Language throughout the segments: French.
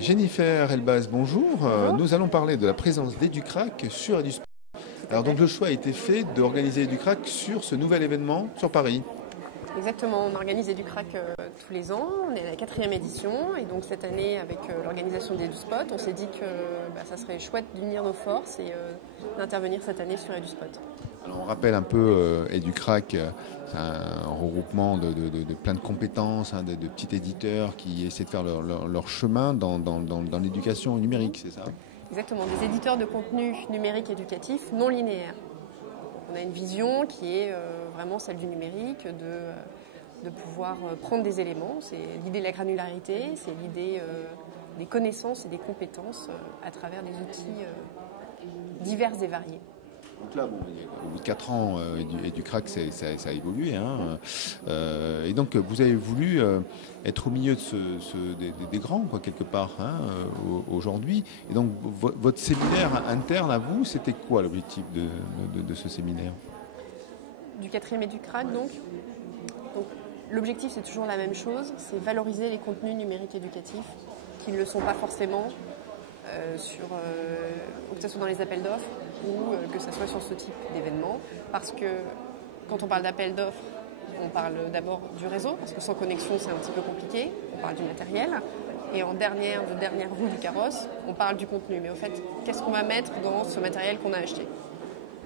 Jennifer Elbaz, bonjour. Bonjour. Nous allons parler de la présence d'Educrac sur EduSport. Alors donc le choix a été fait d'organiser Educrac sur ce nouvel événement sur Paris. Exactement, on organise EduCrac tous les ans, on est à la 4e édition et donc cette année avec l'organisation d'EduSpot, on s'est dit que ça serait chouette d'unir nos forces et d'intervenir cette année sur EduSpot. Alors on rappelle un peu Educrac, c'est un regroupement de plein de compétences, de petits éditeurs qui essaient de faire leur chemin dans l'éducation numérique, c'est ça? Exactement, des éditeurs de contenu numérique éducatif non linéaire. On a une vision qui est vraiment celle du numérique, de pouvoir prendre des éléments. C'est l'idée de la granularité, c'est l'idée des connaissances et des compétences à travers des outils divers et variés. Donc là, au bout de 4 ans, Educrac, ça a évolué. Et donc, vous avez voulu être au milieu des grands, quoi, quelque part, aujourd'hui. Et donc, votre séminaire interne à vous, c'était quoi l'objectif de ce séminaire? Du 4e Educrac, donc l'objectif, c'est toujours la même chose, c'est valoriser les contenus numériques éducatifs qui ne le sont pas forcément, que ce soit dans les appels d'offres ou que ce soit sur ce type d'événement. Parce que quand on parle d'appels d'offres, on parle d'abord du réseau, parce que sans connexion, c'est un petit peu compliqué. On parle du matériel. Et en dernière roue du carrosse, on parle du contenu. Mais au fait, qu'est-ce qu'on va mettre dans ce matériel qu'on a acheté?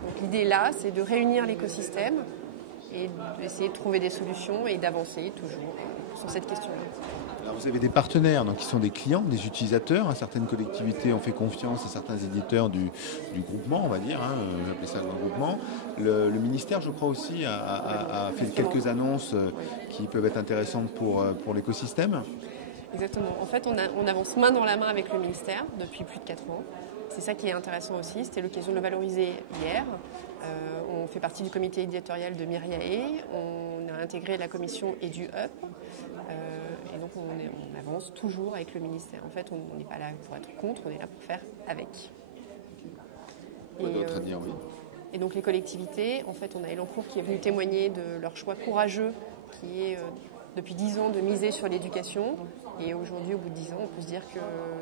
Donc l'idée là, c'est de réunir l'écosystème et d'essayer de trouver des solutions et d'avancer toujours sur cette question-là. Alors vous avez des partenaires qui sont des clients, des utilisateurs. Certaines collectivités ont fait confiance à certains éditeurs du groupement, on va dire. J'appelle ça le groupement. Le ministère, je crois aussi, a fait quelques annonces qui peuvent être intéressantes pour l'écosystème. Exactement. En fait, on avance main dans la main avec le ministère depuis plus de 4 ans. C'est ça qui est intéressant aussi. C'était l'occasion de le valoriser hier. On fait partie du comité éditorial de Myriae. On a intégré la commission EduUp. Et donc, on avance toujours avec le ministère. En fait, on n'est pas là pour être contre, on est là pour faire avec. Quoi d'autre à dire, oui. Et donc, les collectivités, en fait, on a Elancourt qui est venu témoigner de leur choix courageux qui est depuis 10 ans de miser sur l'éducation. Et aujourd'hui, au bout de 10 ans, on peut se dire que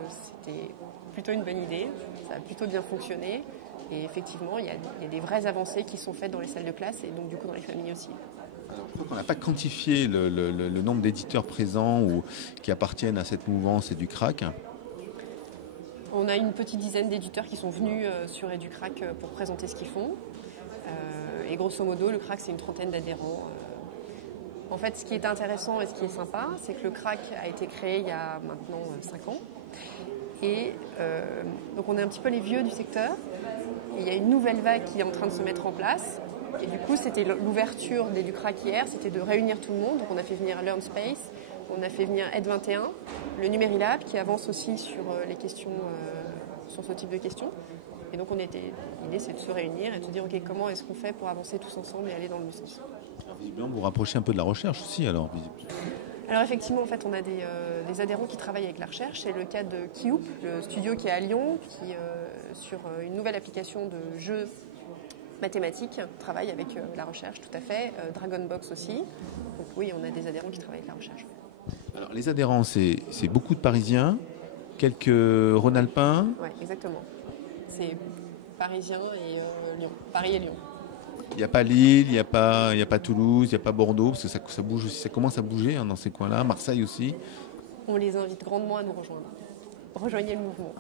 c'était plutôt une bonne idée, ça a plutôt bien fonctionné. Et effectivement, il y a des vraies avancées qui sont faites dans les salles de classe et donc du coup dans les familles aussi. Alors, je crois qu'on n'a pas quantifié le nombre d'éditeurs présents ou qui appartiennent à cette mouvance Educrac. On a une petite dizaine d'éditeurs qui sont venus sur EduCrac pour présenter ce qu'ils font. Et grosso modo, le CRAC, c'est une trentaine d'adhérents. En fait, ce qui est intéressant et ce qui est sympa, c'est que le CRAC a été créé il y a maintenant 5 ans. Et donc on est un petit peu les vieux du secteur. Et il y a une nouvelle vague qui est en train de se mettre en place. Et du coup, c'était l'ouverture d'EduCrac hier, c'était de réunir tout le monde. Donc on a fait venir LearnSpace, on a fait venir Ed21, le Numérilab qui avance aussi sur les questions, sur ce type de questions. Et donc l'idée c'est de se réunir et de se dire ok, comment est-ce qu'on fait pour avancer tous ensemble et aller dans le même sens. Alors, visiblement, vous rapprochez un peu de la recherche aussi alors. Alors effectivement, en fait, on a des adhérents qui travaillent avec la recherche. C'est le cas de Kioop, le studio qui est à Lyon, qui sur une nouvelle application de jeux mathématiques travaille avec la recherche, tout à fait. Dragonbox aussi. Donc oui, on a des adhérents qui travaillent avec la recherche. Alors les adhérents, c'est beaucoup de Parisiens, quelques Rhône-Alpins. Oui, exactement. C'est Parisien et Lyon. Paris et Lyon. Il n'y a pas Lille, il n'y a pas Toulouse, il n'y a pas Bordeaux, parce que ça bouge aussi, ça commence à bouger dans ces coins-là, Marseille aussi. On les invite grandement à nous rejoindre. Rejoignez le mouvement.